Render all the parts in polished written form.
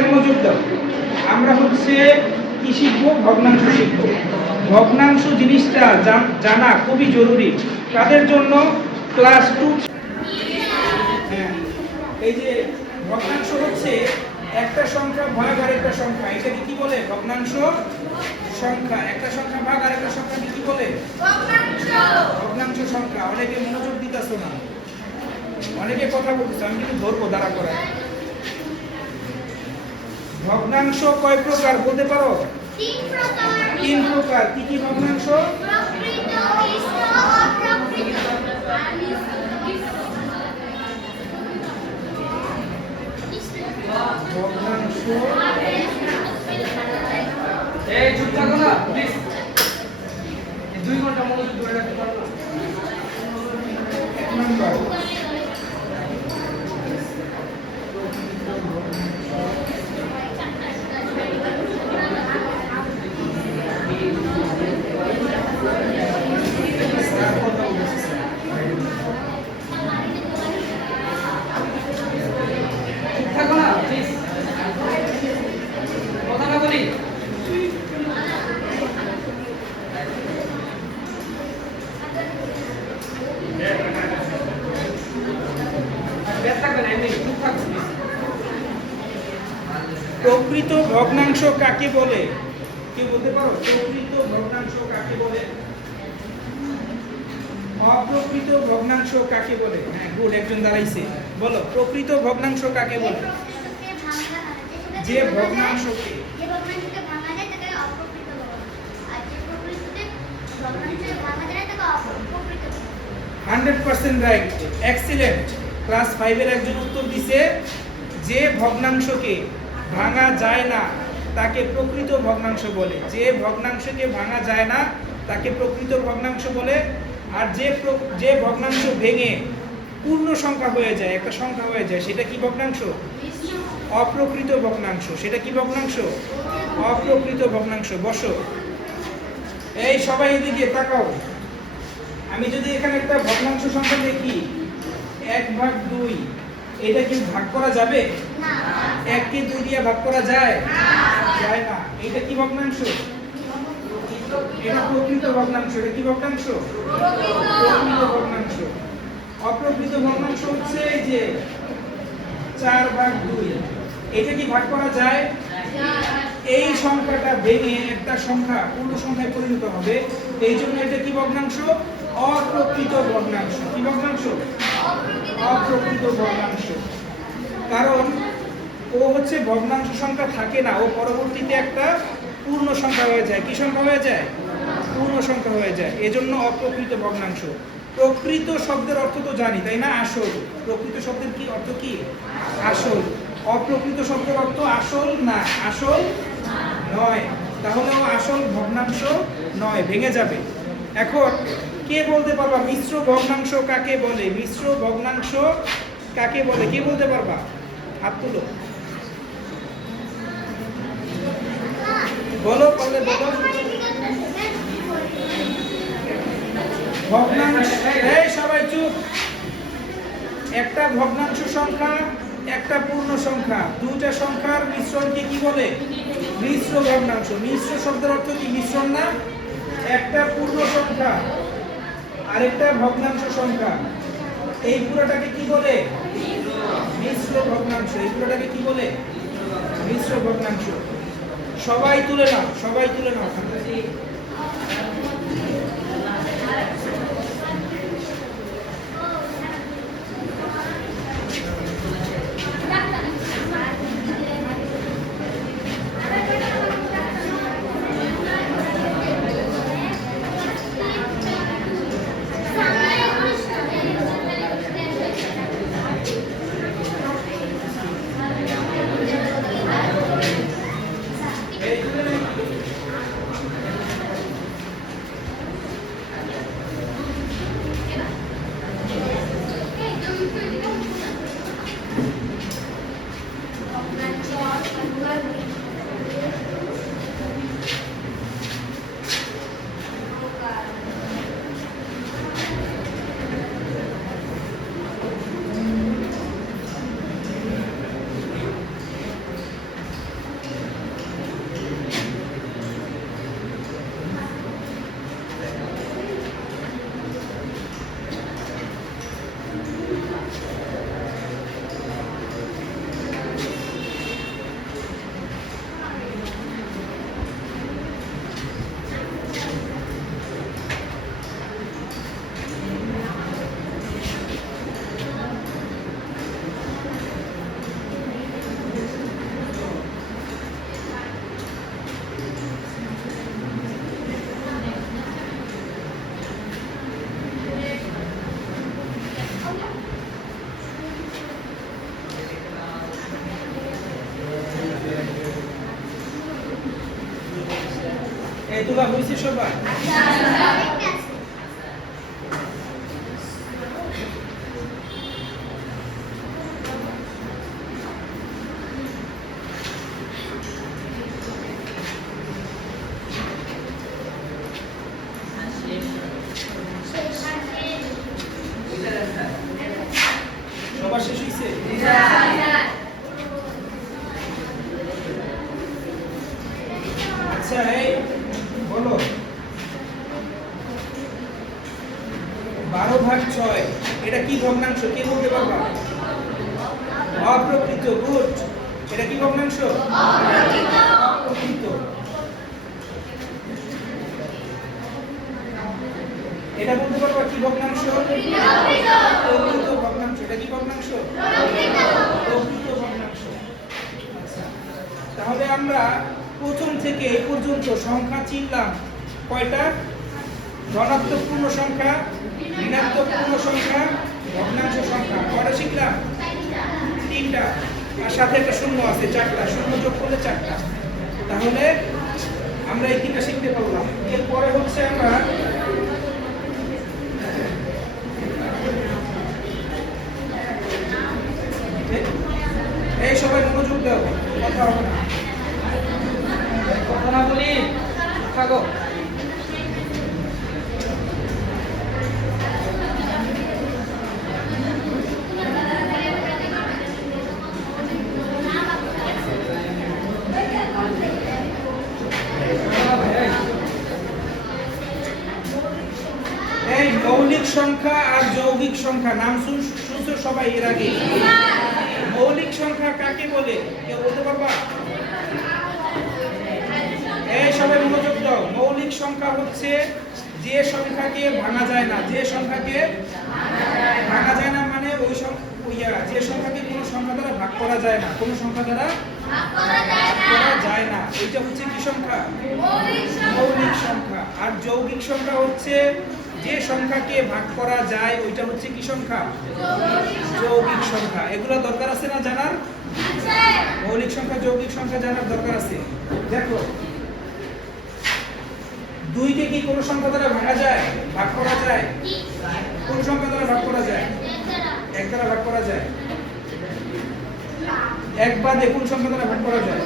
মনোযোগ দাও। আমরা হচ্ছে কি শিখবো? ভগ্নাংশ শিখবো। ভগ্নাংশ জিনিসটা জানা খুবই জরুরি। তাদের জন্য ক্লাস 2। হ্যাঁ, এই যে ভগ্নাংশ হচ্ছে একটা সংখ্যা ভাগ আরেকটা সংখ্যা, এটাকে কি বলে? ভগ্নাংশ সংখ্যা। একটা সংখ্যা ভাগ আরেকটা সংখ্যাকে কি বলে? ভগ্নাংশ। ভগ্নাংশ সংখ্যা। অনেকে মনোযোগ দিতেছো না, অনেকে কথা বলতেছে, আমি কিন্তু ধরবো দাঁড়া করা। ভগ্নাংশ কয় প্রকার বলতে পারো? তিন প্রকার। কি কি ভগ্নাংশ? ভগ্নাংশ এই চুপ থাকো না প্লিজ, 2 ঘন্টা মনোযোগ ধরে রাখতে পারো না। এক নাম্বার প্রকৃত ভগ্নাংশ কাকে বলে? কি বলতে পারো? প্রকৃত ভগ্নাংশ কাকে বলে? অপ্রকৃত ভগ্নাংশ কাকে বলে? হ্যাঁ, গুড, একজন দাঁড়াইছে। বলো, প্রকৃত ভগ্নাংশ কাকে বলে? যে ভগ্নাংশকে ভাঙা যায় তাকে অপ্রকৃত বলে, আর যে প্রকৃততে ভগ্নাংশে ভাঙা যায় তাকে অপ্রকৃত বলে। 100% রাইট, এক্সিলেন্ট। ক্লাস 5 এর একজন উত্তর দিছে, যে ভগ্নাংশকে ভাঙা যায় না তাকে প্রকৃত ভগ্নাংশ বলে। যে ভগ্নাংশকে ভাঙা যায় না তাকে প্রকৃত ভগ্নাংশ বলে। আর যে ভগ্নাংশ ভেঙে পূর্ণ সংখ্যা হয়ে যায়, একটা সংখ্যা হয়ে যায়, সেটা কি ভগ্নাংশ? অপ্রকৃত ভগ্নাংশ। সেটা কি ভগ্নাংশ? অপ্রকৃত ভগ্নাংশ। বসো, এই সবাই এদিকে তাকাও। আমি যদি এখানে একটা ভগ্নাংশ সংখ্যা দেখি 1/2, এটা কি ভাগ করা যাবে? না। 1 কে 2 দিয়ে ভাগ করা যায়? যায় না। এটা কি ভগ্নাংশ? এটা প্রকৃত ভগ্নাংশ। এটা কি ভগ্নাংশ? প্রকৃত ভগ্নাংশ। অপ্রকৃত ভগ্নাংশ হচ্ছে এই যে 4/2, এটা কি ভাগ করা যায়? এই সংখ্যাটা ভেঙে একটা সংখ্যা পূর্ণ সংখ্যায় পরিণত হবে, এই জন্য এটা কি ভগ্নাংশ? অপ্রকৃত ভগ্নাংশ। কি ভগ্নাংশ? অপ্রকৃত ভগ্নাংশ। কারণ ও হচ্ছে ভগ্নাংশ সংখ্যা থাকে না, ও পরবর্তীতে একটা পূর্ণ সংখ্যা হয়ে যায়। কি সংখ্যা হয়ে যায়? পূর্ণ সংখ্যা হয়ে যায়, এজন্য অপ্রকৃত ভগ্নাংশ। প্রকৃত শব্দের অর্থ তো জানি, তাই না? আসল। প্রকৃত শব্দের কি অর্থ? কি? আসল। অপ্রকৃত শব্দের অর্থ আসল না, আসল নয়। তাহলে ও আসল ভগ্নাংশ নয়, ভেঙে যাবে। এখন কে বলতে পারবা মিশ্র ভগ্নাংশ কাকে বলে? মিশ্র ভগ্নাংশ কাকে বলে? কে বলতে পারবা? হাত তুলো, বলো, পারলে বলো। ভগ্নাংশ, এই সবাই চুপ। একটা ভগ্নাংশ সংখ্যা, একটা পূর্ণ সংখ্যা, দুইটা সংখ্যার মিশ্রণকে কি বলে? মিশ্র ভগ্নাংশ। মিশ্র শব্দের অর্থ কি? মিশ্রণ না? একটা পূর্ণ সংখ্যা আরেকটা ভগ্নাংশ সংখ্যা, এই পুরোটাকে কি বলে? মিশ্র ভগ্নাংশ। এই পুরোটাকে কি বলে? মিশ্র ভগ্নাংশ। সবাই তুলে নাও, সবাই তুলে নাও। এই তোলা হয়েছে সবাই? অনেকটা আছে। সবার শেষ হয়েছে? আচ্ছা এই বলো 12/6 এটা কি ভগ্নাংশ কে বলতে পারবা? অপ্রকৃত। গুড। এটা কি ভগ্নাংশ? অপ্রকৃত। এটা বলতে পারবা কি ভগ্নাংশ? প্রকৃত ভগ্নাংশ। এটা কি ভগ্নাংশ? প্রকৃত ভগ্নাংশ। আচ্ছা তাহলে আমরা প্রথম থেকে এই পর্যন্ত সংখ্যা চিনলাম কয়টা? ধনাত্মক পূর্ণ সংখ্যা, ঋণাত্মক পূর্ণ সংখ্যা, ভগ্নাংশ সংখ্যা। কয়টা শিখলাম? 3টা। আর সাথে একটা শূন্য আছে, 4টা। শূন্য যোগ করলে 4টা। তাহলে আমরা এই 3টা শিখতে পারলাম। এরপরে হচ্ছে আমরা এই সবাই মনোযোগ দাও, কথা হবে না, কথা না বলি থাকো। এই মৌলিক সংখ্যা আর যৌগিক সংখ্যা নাম শুনছো সবাই এর আগে? মৌলিক সংখ্যা কাকে বলে কেউ বলতে পারবা? এই সবাই মনোযোগ দাও। মৌলিক সংখ্যা হচ্ছে যে সংখ্যাকে ভাঙা যায় না। যে সংখ্যাকে ভাঙা যায় না মানে ওই যে সংখ্যাকে কোনো সংখ্যা দ্বারা ভাগ করা যায় না। কোনো সংখ্যা দ্বারা ভাগ করা যায় না, এটা হচ্ছে কি সংখ্যা? মৌলিক সংখ্যা। আর যৌগিক সংখ্যা হচ্ছে যে সংখ্যাকে ভাগ করা যায় ওইটা হচ্ছে কি সংখ্যা? যৌগিক সংখ্যা। এগুলো দরকার আছে না জানার? মৌলিক সংখ্যা যৌগিক সংখ্যা জানার দরকার আছে। দেখো 2 কে কি কোনো সংখ্যা দ্বারা ভাঙা যায়? ভাগ করা যায়? কোন সংখ্যা দ্বারা ভাগ করা যায়? 1 দ্বারা ভাগ করা যায়। 1 বাদে কোন সংখ্যা দ্বারা ভাগ করা যায়?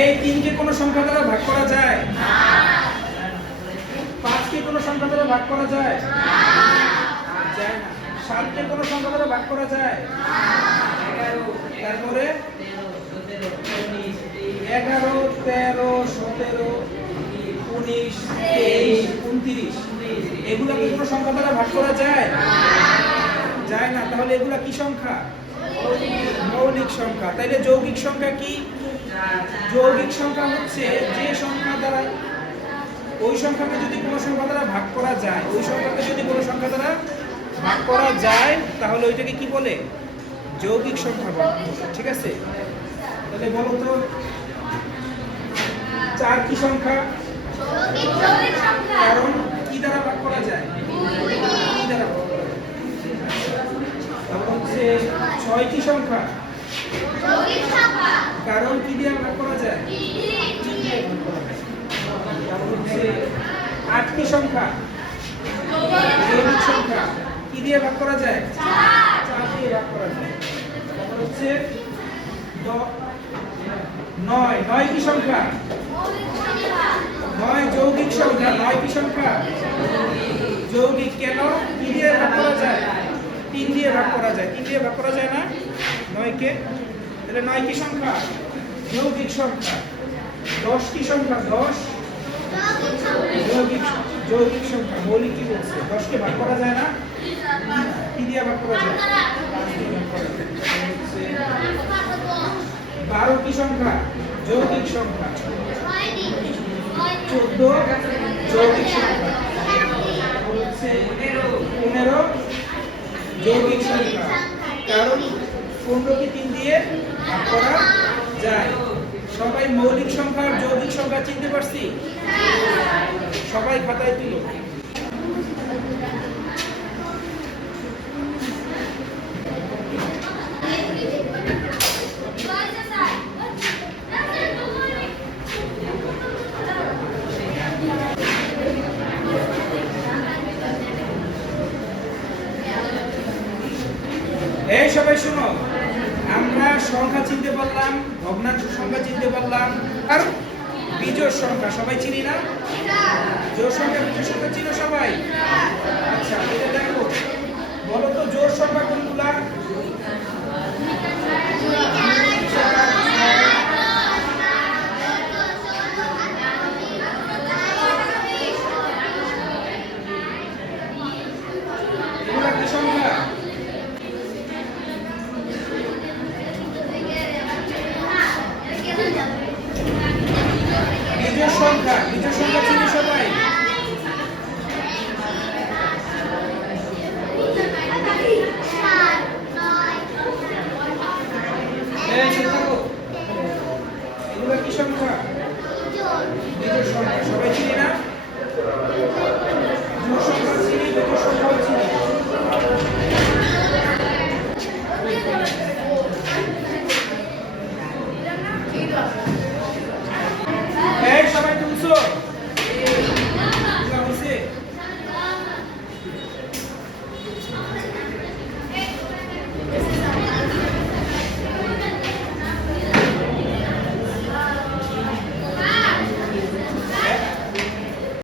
এই 3 কে কোন সংখ্যা দ্বারা ভাগ করা যায়? 5 কে কোন সংখ্যা দ্বারা ভাগ করা যায়? যায় না। 7 কে কোন সংখ্যা দ্বারা ভাগ করা যায়? 11। তারপরে 11, 13, 17, 19, 23, 29 এগুলোকে কোন সংখ্যা দ্বারা ভাগ করা যায়? যায় না। তাহলে এগুলা কি সংখ্যা? মৌলিক সংখ্যা। তাইলে যৌগিক সংখ্যা কি? যৌগিক সংখ্যা হচ্ছে যে সংখ্যা দ্বারা ওই সংখ্যাকে যদি কোনো সংখ্যা দ্বারা ভাগ করা যায়, ওই সংখ্যাকে যদি কোনো সংখ্যা দ্বারা ভাগ করা যায় তাহলে ওইটাকে কি বলে? যৌগিক সংখ্যা বলে। ঠিক আছে? তাহলে বলো তো 4 কি সংখ্যা? কারণ কি দ্বারা ভাগ করা যায়? 2 দ্বারা ভাগ করা যায়। তারপর হচ্ছে 6 কি সংখ্যা? কারণ কি দিয়ে ভাগ করা যায়? 3 দিয়ে ভাগ করা যায়। তারপর হচ্ছে 8 কি সংখ্যা? যৌগিক সংখ্যা। কি দিয়ে ভাগ করা যায়? 4 দিয়ে ভাগ করা যায়। তারপর হচ্ছে 9 কি সংখ্যা? 9 যৌগিক সংখ্যা। 9 কি সংখ্যা? যৌগিক। কেন? কি দিয়ে ভাগ করা যায়? 3 দিয়ে ভাগ করা যায়। 3 দিয়ে ভাগ করা যায় না 9 কে? তাহলে 9 কি সংখ্যা? যৌগিক সংখ্যা। 10 কি সংখ্যা? 10 যৌগিক সংখ্যা। মৌলিক কি বলছে? 10 কে ভাগ করা যায় না? কি দিয়ে ভাগ করা যায়? 5 দিয়ে ভাগ করা যায়। 12 কি সংখ্যা? যৌগিক সংখ্যা। 14 যৌগিক সংখ্যা। 15 যৌগিক সংখ্যা। কারণ 15 কে 3 দিয়ে ভাগ করা যায়। সবাই মৌলিক সংখ্যা আর যৌগিক সংখ্যা চিনতে পারছি? সবাই খাতায় তুলো। এই সবাই শুনো, আমরা সংখ্যা চিনতে পারলাম, ভগ্নাংশ সংখ্যা চিনতে পারলাম, আর বিজোড় সংখ্যা সবাই চিনি না? জোড় সংখ্যা বিজোড় সংখ্যা চিনো সবাই? আচ্ছা এটা দেখো, বলো তো জোড় সংখ্যা কোনগুলা?